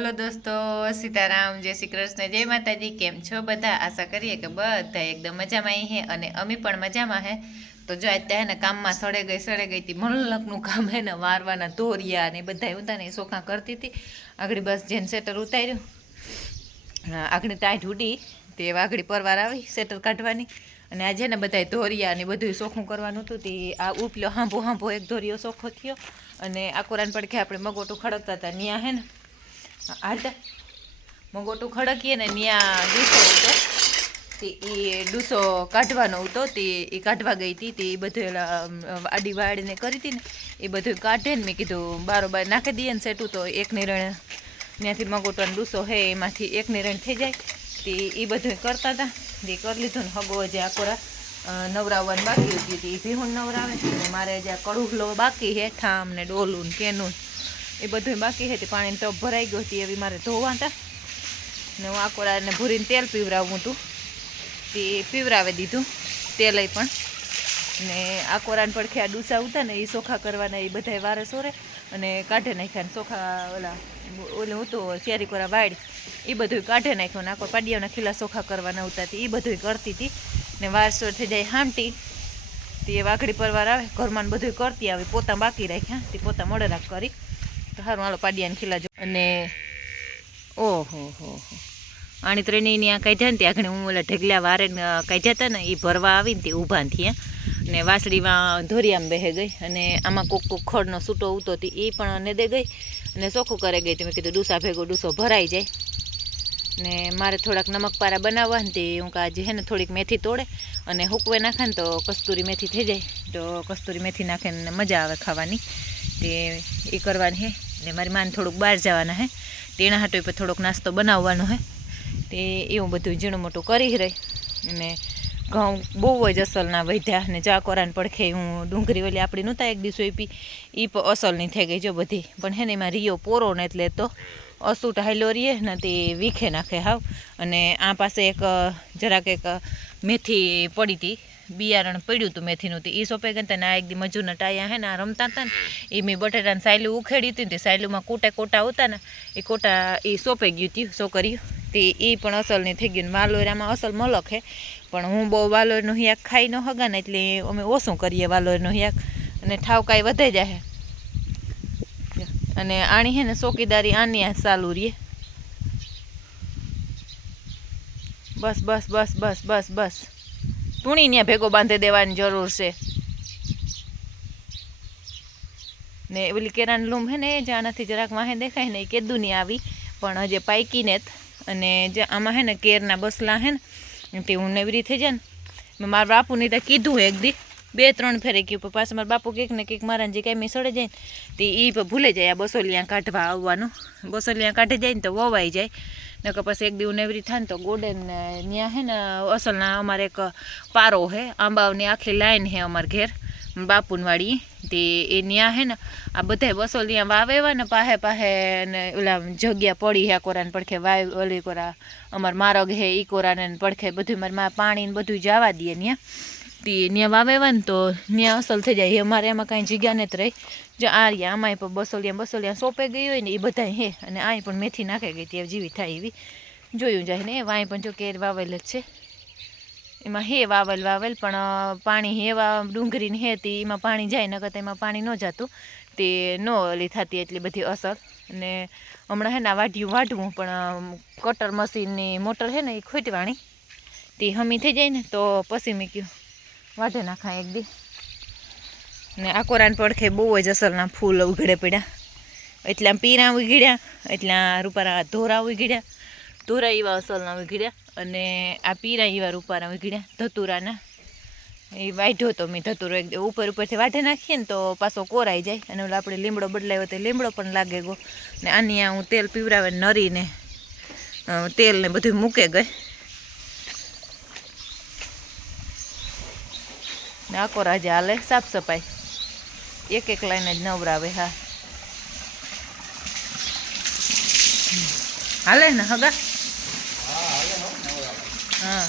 Hello દોસ્તો, સીતારામ, જય શ્રી કૃષ્ણ, જય માતાજી। કેમ છો બધા? આશા કરીએ કે બધા એકદમ મજામાં હે અને અમે પણ મજામાં હે। તો જો અત્યારે ને કામમાં સડે ગઈ હતી મલકનું કામ હે ને વારવાના ધોરિયા ને બધા ઉતા ને સોખા કરતી હતી। આગળ બસ જેન સેટર ઉતાર્યું, આગળ ટાઈટ ઉડી તે વાઘડી પરવાર આવી સેટર કાઢવાની અને આજે ને બધા ધોરિયા ને બધું ચોખ્ખું કરવાનું હતું। તે આ ઉપલ્યો હાંભો એક ધોરિયો ચોખ્ખો થયો અને આ કોરાન પડખે આપણે મગોટું ખડકતા હતા ત્યાં હે ને હાલતા મગોટું ખડકીએ ને ત્યાં ડૂસો હતો તે એ ડૂસો કાઢવાનો હતો તે એ કાઢવા ગઈ હતી। તે એ બધું આડી વાડીને કરી હતી ને એ બધું કાઢે ને મેં કીધું બારોબાર નાખી દઈએ ને સેટું તો એક નિરણ ત્યાંથી મગોટોનો ડૂસો હે એમાંથી એક નિરણ થઈ જાય। તે એ બધું કરતા હતા તે કરી લીધું ને હગો જે આકોરા નવરાવવાનું બાકી હતી એ ભીહું નવરાવે ને મારે જે કડુહલો બાકી હે ઠામ ને ડોલું ને કેનું એ બધું બાકી છે। તે પાણીનો ટબ ભરાઈ ગયો હતી એવી મારે ધોવા હતા ને હું આકોરાને ભૂરીને તેલ પીવરાવવું હતું તે પીવરાવી દીધું તેલ પણ ને આકોરાને પડખે આ ડૂસા ઉતા ને એ ચોખા કરવાના એ બધા વારે સોરે અને કાઢે નાખ્યા ને ચોખા ઓલું હતું શેરી કોરા વાડ એ બધું કાઢે નાખ્યું ને આખો પાડિયાના ખીલા ચોખા કરવાના ઉતા એ બધું કરતી હતી ને વારસોર થઈ જાય હામટી તે વાઘડી પરવાર આવે ઘરમાં બધું કરતી આવે પોતા બાકી રાખ્યા તે પોતા મોડે રાખ કરી તો સારું હાલો પાડિયાને ખીલા જો અને ઓહો હો આણી ત્રણેય ત્યાં કાઢ્યા ને ત્યાં આગળ હું ઓલા ઢગલા વારે કાઢ્યા હતા ને એ ભરવા આવીને તે ઊભા થયા ને વાસળીમાં ધોરિયામાં બેહે ગઈ અને આમાં કોક ખડનો સૂટો ઉતો હતી એ પણ નેદે ગઈ અને ચોખ્ખું કરે ગઈ। મેં કીધું ડૂસા ભેગો ડૂસો ભરાઈ જાય ને મારે થોડાક નમક પારા બનાવવા ને તે હું આજે હે ને થોડીક મેથી તોડે અને હુકવે નાખે ને તો કસ્તુરી મેથી થઈ જાય તો કસ્તુરી મેથી નાખે ને મજા આવે ખાવાની તે એ કરવાની હે ને મારી માને થોડુંક બહાર જવાના હે તેના હાટો પર થોડોક નાસ્તો બનાવવાનો હે તે એવું બધું ઝીણું મોટું કરી રહી અને ઘઉં બહુ જ અસલના વધ્યા ને ચાકોરાને પડખે હું ડુંગળી ઓલી આપણી નહોતા એક દિવસો એ પણ અસલની થઈ ગઈ જો બધી પણ હે ને એમાં રીયો પોરો ને એટલે તો અસૂટ હાઈલો રીએ ને તે વીખે નાખે હાવ અને આ પાસે એક જરાક એક મેથી પડી હતી બિયારણ પડ્યું હતું મેથીનું તે એ સોંપે ગયા ને આ એક દી મજૂરના ટાયા હે ને આ રમતા હતા ને એ મેં બટેટાને સાયલું ઉખેડી હતી ને તે સાયલુંમાં કોટા હતા ને એ કોટા એ સોંપે ગયું હતું છોકરીયું તે એ પણ અસલની થઈ ગયું ને વાલોરામાં અસલ મલક હે પણ હું બહુ વાલોરનું હિયાક ખાઈ ન હગા ને એટલે અમે ઓછું કરીએ વાલોરનું હિયાક અને ઠાવકાઈ વધે જાય અને આણી હે ને ચોકીદારી આની આ ચાલુ રહીએ બસ બસ બસ બસ બસ બસ ટૂણી ત્યાં ભેગો બાંધી દેવાની જરૂર છે ને ઓલી કેરાની લૂમ હે ને જે આનાથી જરાક વાહે દેખાય ને એ કેદું નહીં આવી પણ હજે પાઈકીને જ અને જે આમાં હે ને કેરના બસલા હે ને તે હું નેવરી થઈ જાય ને મારા બાપુને ત્યાં કીધું એક દી 2-3 ફેરે કહ્યું પણ પાછું મારા બાપુ કંઈક ને કંઈક મારાને જે કાંઈ સડે જાય ને તે એ પણ ભૂલે જાય આ બસોલિયા કાઢવા આવવાનું બસોલિયા કાઢી જાય ને તો વવાઈ જાય ને કે પછી એક દી નેવરી થાય ને તો ગોડેન ત્યાં હે ને અસલના અમારે એક પારો હે આંબાઓની આખી લાઈન હે અમારે ઘેર બાપુનવાડી તે એ ત્યાં હે ને આ બધા બસોલિયા વાવેવા ને પાહે ને ઓલા જગ્યા પડી હે કોરાને પડખે વાવ ઓલી કોરા અમારે મારગ હે ઈ કોરાને પડખે બધું મારે પાણી ને બધું જવા દઈએ ત્યાં તે ત્યાં વાવેવા ને તો ત્યાં અસલ થઈ જાય અમારે એમાં કાંઈ જગ્યા નથી રહી જો આ રહ્યા આમાંય પણ બસોલિયા સોંપે ગઈ હોય ને એ બધા હે અને અહીં પણ મેથી નાખે ગઈ ત્યાં જેવી થાય એવી જોયું જાય ને વાંય પણ જો કેર વાવેલ જ છે એમાં હે વાવેલ પણ પાણી હેવા ડુંગળીને હે તે એમાં પાણી જાય નકર એમાં પાણી ન જતું તે ન ઓલી થતી એટલી બધી અસર અને હમણાં હે ને વાઢવું પણ કટર મશીનની મોટર હે ને એ ખૂટવાણી તે હમી થઈ જાય ને તો પછી મેં કહ્યું વાઢે નાખા એક દી ને આ કોરાન પડખે બહુ જ અસલના ફૂલ ઉઘડે પડ્યા એટલા પીરા ઉઘડ્યા એટલા રૂપારા ધોરા ઉઘડ્યા ધોરા એવા અસલના ઉઘડ્યા અને આ પીરા એવા રૂપારા ઉઘડ્યા ધતુરાના એ વાઢ્યો તો મેં ધતુરો એક ઉપરથી વાઢે નાખીએ ને તો પાછો કોરાઈ જાય અને ઓલા આપણે લીમડો બદલાવ્યો તો લીમડો પણ લાગે ગયો ને આની આ હું તેલ પીવરાવે નરીને તેલ ને બધું મૂકે ગઈ ને આખો રાજા હાલે સાફ સફાઈ એક લાઈન જ નવરાવે હા હાલે ને હગા હા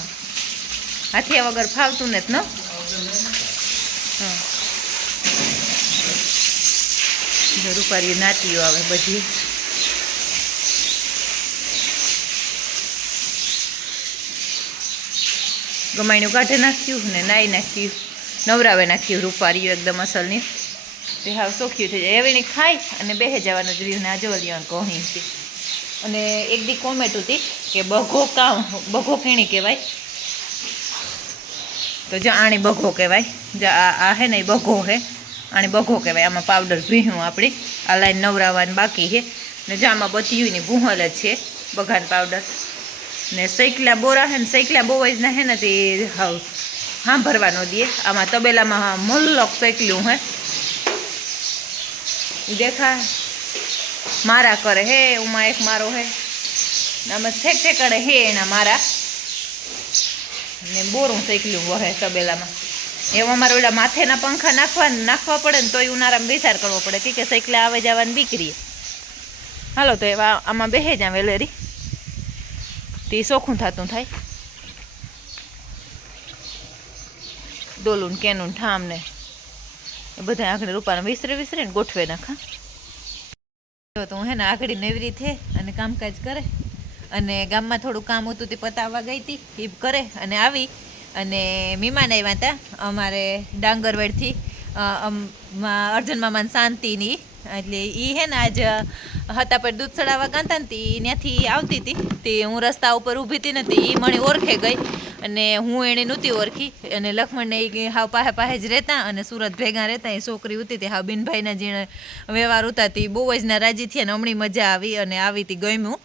હાથિયા વગર ફાવતું ને ન હા રૂપારી નાતીઓ આવે બધી ગમાણ્યું કાઢી નાખ્યું ને નાઈ નાખ્યું, નવરાવે નાખ્યું રૂપારીયું એકદમ અસલની. તે હાવ સોખ્યું થઈ જાય એવી ખાઈ અને બેહે જવાનું જ રહ્યું ને આ જો લેવાનું કહી હતી. અને એક દી કોમેન્ટ હતી કે બઘો કેણી કહેવાય, તો જો આણી બઘો કહેવાય. જો આ હે ને એ બઘો હે, આણી બઘો કહેવાય. આમાં પાવડર ભીહું આપણી આ લાઈન નવરાવવાની બાકી છે ને જો આમાં બધી ની ભૂહલ જ છે બઘાન પાવડર. ને સૈકલા બોરા હે ને સૈકલા બોવાઈઝના હે ને તે હાવ સાંભળવાનો દે. આમાં તબેલામાં મલ્લક સૈકલ્યું હે દેખા મારા કરે હે ઉમાં એક મારો હે આમાં ઠેકડે હે એના મારા ને બોરું સૈકલ્યું વહે તબેલામાં. એવા અમારે ઓલા માથેના પંખા નાખવા પડે ને તોય ઉનાળામાં વિચાર કરવો પડે કે સૈકલા આવે જવાની બીકરીએ. હાલો તો એવા આમાં બેહે જ વેલેરી તે ચોખ્ખું થતું થાય. ડોલું કેનું ઠામ ને એ બધા આખડી રૂપાને વિસરે ને ગોઠવે નાખા. તો હું હે ને આખડી નવરી થે અને કામકાજ કરે અને ગામમાં થોડું કામ હતું તે પતાવવા ગઈ હતી એ કરે અને આવી અને મહેમાન આવ્યા હતા અમારે ડાંગરવેડથી અર્જુન મામાને શાંતિની. એટલે એ હે ને આજ હતા પર દૂધ ચડાવવા ગાતા ને ત્યાંથી આવતી હતી તે હું રસ્તા ઉપર ઊભી હતી ને એ મને ઓળખે ગઈ અને હું એને નહોતી ઓળખી. અને લક્ષ્મણને એ હાવ પાહે જ રહેતા અને સુરત ભેગા રહેતા. એ છોકરી હતી તે હાવ બિનભાઈના જે વ્યવહાર હતા તે બહુ જ ના રાજી થઈ અને હમણાં મજા આવી અને આવી હતી ગમ્યું.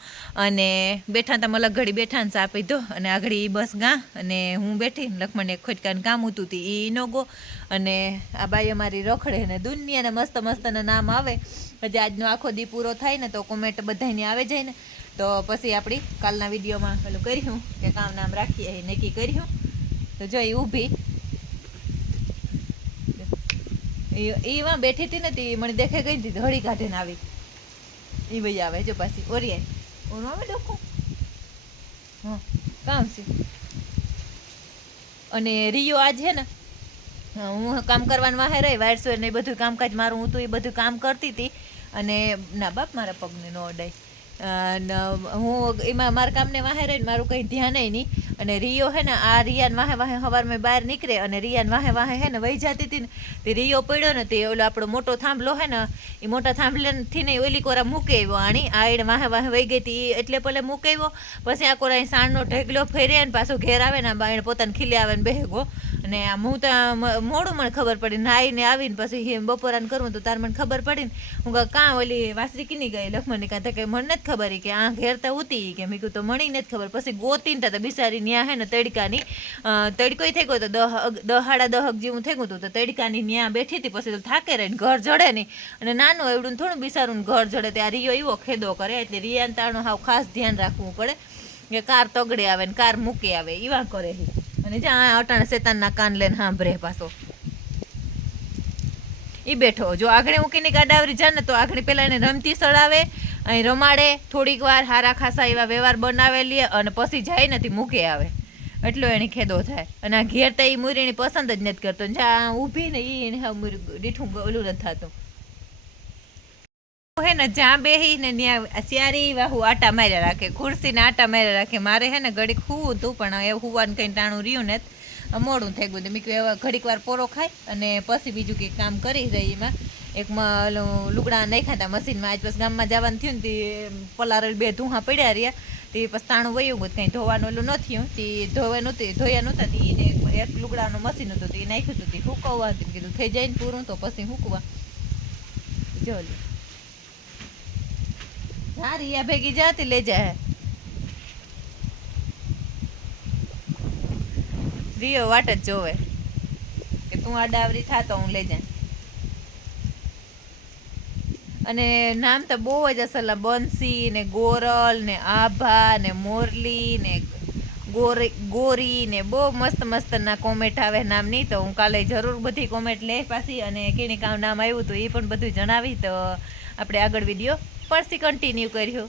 અને બેઠા હતા મલક ઘડી બેઠા ને ચા પીધો અને આગળ બસ ગા અને હું બેઠી. લક્ષ્મણને ખોટકાને કામ હતું તે એ ન ગો અને આ બાઈ અમારી રખડે ને દુનિયાના મસ્ત મસ્તના નામ આવે. હજી આજનો આખો દી પૂરો થાય ને તો કોમેન્ટ બધાની આવે જાય ને તો પછી આપણી કાલના વિડીયોમાં પેલું કર્યું કે કામ નામ રાખીએ નક્કી કર્યું. તો જો એ ઊભી એમાં બેઠી હતી ને તે મને દેખે ગઈ હતી હળી કાઢીને આવી. એ ભાઈ આવે જો પાછી ઓરિયાય ઓનું આવે ડોકો હા કામ છે. અને રિયો આજ છે ને હું કામ કરવાનું વાહે રહી વાયરસો ને એ બધું કામકાજ મારું હું તો એ બધું કામ કરતી હતી. અને ના બાપ મારા પગને ન અડાય હું એમાં મારા કામને વાહે રહીને મારું કંઈ ધ્યાન નહીં. અને રિયો હે ને આ રિયાન વાહે સવારમાં બહાર નીકળે અને રિયાન વાહે હે ને વહી જતી હતી ને તે રિયો પડ્યો ને તે ઓલો આપણો મોટો થાંભલો હે ને એ મોટા થાંભલાથી ને ઓલી કોરા મૂકે આવ્યો આણી આ એને વાહે વહી ગઈ હતી એટલે પેલે મૂકે આવ્યો. પછી આ કોરા સાણનો ઢેગલો ફેરે ને પાછો ઘેર આવે ને એને પોતાને ખીલે આવે ને બેહગો. અને આમ હું તો મોડું મને ખબર પડી નાહીને આવીને પછી બપોરાને કરવું તો તાર મને ખબર પડી ને હું કાં ઓલી વાસરી કીની ગઈ લક્ષ્મણની કાં કે મને નથી ખબર કે આ ઘેરતા ઉતી કે મેં કીધું તો મળી નથી ખબર. પછી ગોતીને તો બિચારી ન્યા હે ને તડકાની તડકોય થઈ ગયો તો 10:30 જેવું થઈ ગયું હતું તો તડકાની ન્યા બેઠી હતી. પછી તો થાકે રહીને ઘર જડે નહીં અને નાનું એવડું થોડું બિચારું ઘર જડે ત્યાં રિયો એવો ખેદો કરે એટલે રિયાને તારનું હાવ ખાસ ધ્યાન રાખવું પડે કે કાર તગડે આવે ને કાર મૂકે આવે એવા કરે. અને જ્યાં અટાણે શેતાનના કાન લઈને સાંભળે પાછો એ બેઠો. જો આગળ મૂકીને ગાડાવરી જાય ને તો આગળ પહેલાં એને રમતી સડાવે અહીં રમાડે થોડીક વાર હારા ખાસા એવા વ્યવહાર બનાવેલી અને પછી જાય નથી મૂકે આવે એટલો એને ખેદો થાય. અને આ ઘેર તો એ મુરીની પસંદ જ નથી કરતો જ્યાં ઊભી ને એને દીઠું ઓલું નથી થતું હે ને જ્યાં બેહી ને ત્યાં સ્યારી વાહુ આટા માર્યા રાખે ખુરશીને આટા માર્યા રાખે. મારે હે ને ઘડીક હુવું હતું પણ એ હુવાનું કંઈ ટાણું રહ્યું ને મોડું થઈ ગયું. મેં કહ્યું હવે ઘડીક વાર પોરો ખાય અને પછી બીજું કંઈક કામ કરી રહી. એમાં એક લુગડા નાખ્યા હતા મશીનમાં. આજ પછી ગામમાં જવાનું થયું ને તે પલારેલ 2 ધૂહા પડ્યા રહ્યા તે પછી તાણું વયું ગયું કંઈ ધોવાનું ઓલું ન થયું તે ધોયા નહોતા એને એક લુગડાનું મશીન હતું તે નાખ્યું હતું તે સૂકવવા હતું કીધું થઈ જાય ને પૂરું તો પછી સૂકવા જો હા રિયા ભેગી જાતી લઈ જાય. રિયો વાટ જ જોવે કે તું આ ડાવરી થાતો હું લઈ જાય. અને નામ તો બહુ જ અસલ બંસી ને ગોરલ ને આભા ને મોરલી ને ગોરી ને બહુ મસ્ત મસ્ત ના કોમેન્ટ આવે નામની. તો હું કાલે જરૂર બધી કોમેન્ટ લે પાછી અને કેની કામ નામ આવ્યું તો એ પણ બધું જણાવી. તો આપણે આગળ વિડીયો પરથી કન્ટિન્યુ કર્યો.